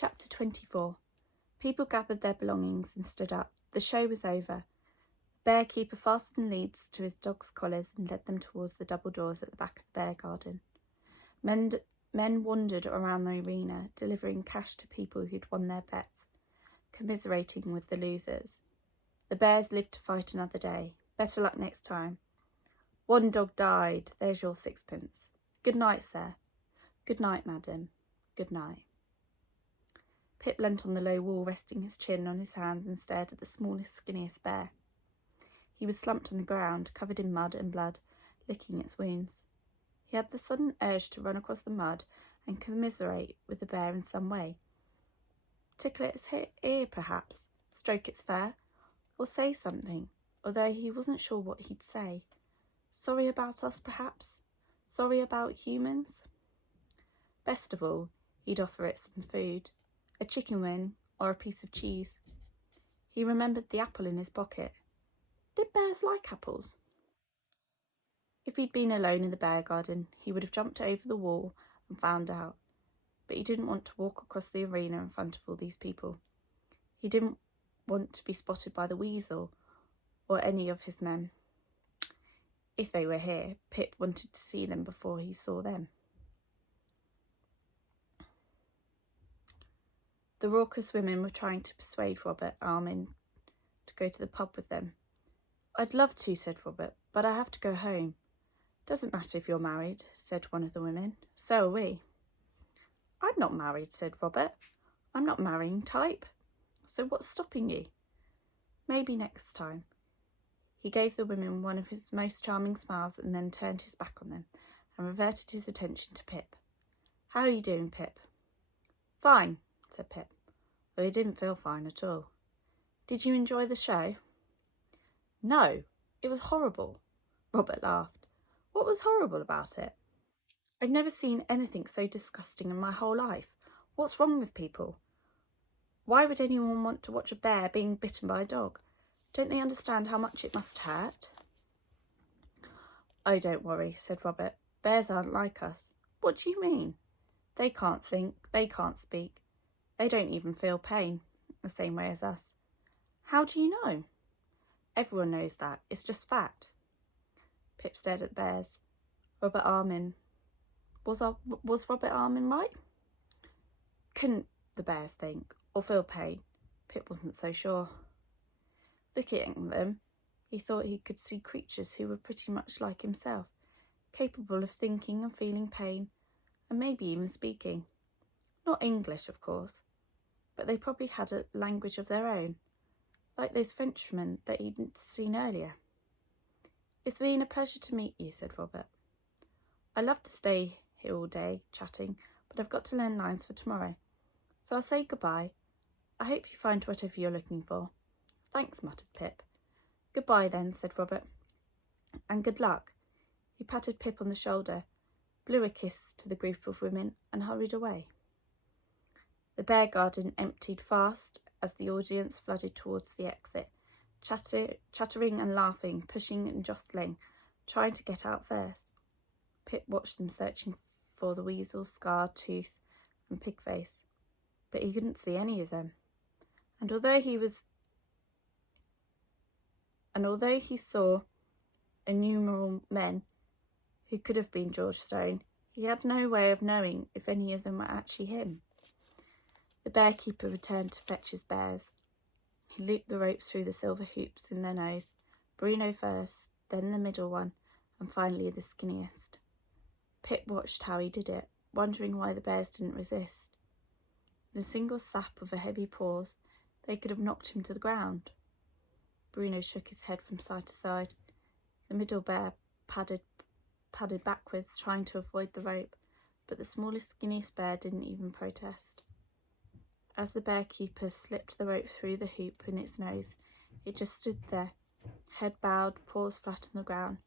Chapter 24. People gathered their belongings and stood up. The show was over. The Bearkeeper fastened leads to his dogs' collars and led them towards the double doors at the back of the bear garden. Men wandered around the arena, delivering cash to people who'd won their bets, commiserating with the losers. The bears lived to fight another day. Better luck next time. One dog died. There's your sixpence. Good night, sir. Good night, madam. Good night. Pip leant on the low wall, resting his chin on his hands, and stared at the smallest, skinniest bear. He was slumped on the ground, covered in mud and blood, licking its wounds. He had the sudden urge to run across the mud and commiserate with the bear in some way. Tickle its ear, perhaps, stroke its fur, or say something, although he wasn't sure what he'd say. Sorry about us, perhaps? Sorry about humans? Best of all, he'd offer it some food. A chicken wing or a piece of cheese. He remembered the apple in his pocket. Did bears like apples? If he'd been alone in the bear garden, he would have jumped over the wall and found out. But he didn't want to walk across the arena in front of all these people. He didn't want to be spotted by the weasel or any of his men. If they were here, Pip wanted to see them before he saw them. The raucous women were trying to persuade Robert Armin to go to the pub with them. I'd love to, said Robert, but I have to go home. Doesn't matter if you're married, said one of the women. So are we. I'm not married, said Robert. I'm not marrying type. So what's stopping you? Maybe next time. He gave the women one of his most charming smiles and then turned his back on them and reverted his attention to Pip. How are you doing, Pip? Fine, said Pip. Well, he didn't feel fine at all. Did you enjoy the show? No, it was horrible. Robert laughed. What was horrible about it? I've never seen anything so disgusting in my whole life. What's wrong with people? Why would anyone want to watch a bear being bitten by a dog? Don't they understand how much it must hurt? Oh, don't worry, said Robert. Bears aren't like us. What do you mean? They can't think, they can't speak. They don't even feel pain, the same way as us. How do you know? Everyone knows that. It's just fact. Pip stared at the bears. Robert Armin. Was Robert Armin right? Couldn't the bears think or feel pain? Pip wasn't so sure. Looking at them, he thought he could see creatures who were pretty much like himself, capable of thinking and feeling pain, and maybe even speaking. Not English, of course, but they probably had a language of their own, like those Frenchmen that he'd seen earlier. It's been a pleasure to meet you, said Robert. I'd love to stay here all day, chatting, but I've got to learn lines for tomorrow. So I'll say goodbye. I hope you find whatever you're looking for. Thanks, muttered Pip. Goodbye then, said Robert. And good luck. He patted Pip on the shoulder, blew a kiss to the group of women, and hurried away. The bear garden emptied fast as the audience flooded towards the exit, chattering and laughing, pushing and jostling, trying to get out first. Pip watched them searching for the weasel, scar, tooth, and pig face, but he couldn't see any of them. And although he saw innumerable men who could have been George Stone, he had no way of knowing if any of them were actually him. The Bearkeeper returned to fetch his bears. He looped the ropes through the silver hoops in their nose, Bruno first, then the middle one, and finally the skinniest. Pip watched how he did it, wondering why the bears didn't resist. With a single slap of a heavy paws, they could have knocked him to the ground. Bruno shook his head from side to side. The middle bear padded backwards, trying to avoid the rope, but the smallest, skinniest bear didn't even protest. As the Bearkeeper slipped the rope through the hoop in its nose, it just stood there, head bowed, paws flat on the ground,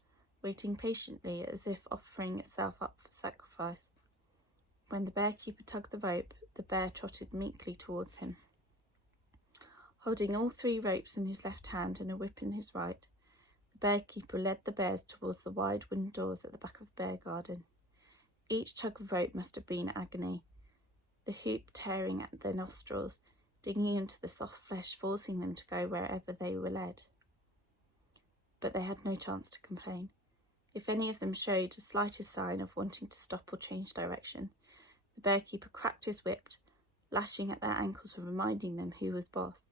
waiting patiently as if offering itself up for sacrifice. When the Bearkeeper tugged the rope, the bear trotted meekly towards him. Holding all three ropes in his left hand and a whip in his right, the Bearkeeper led the bears towards the wide wooden doors at the back of the bear garden. Each tug of rope must have been agony. the hoop tearing at their nostrils, digging into the soft flesh, forcing them to go wherever they were led. But they had no chance to complain. If any of them showed the slightest sign of wanting to stop or change direction, the bearkeeper cracked his whip, lashing at their ankles and reminding them who was boss.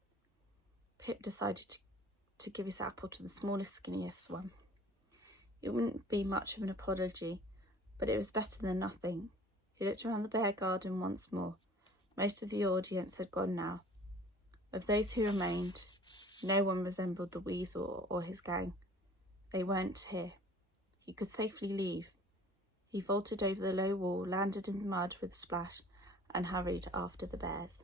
Pip decided to give his apple to the smallest, skinniest one. It wouldn't be much of an apology, but it was better than nothing. He looked around the bear garden once more. Most of the audience had gone now. Of those who remained, no one resembled the weasel or his gang. They weren't here. He could safely leave. He vaulted over the low wall, landed in the mud with a splash, and hurried after the bears.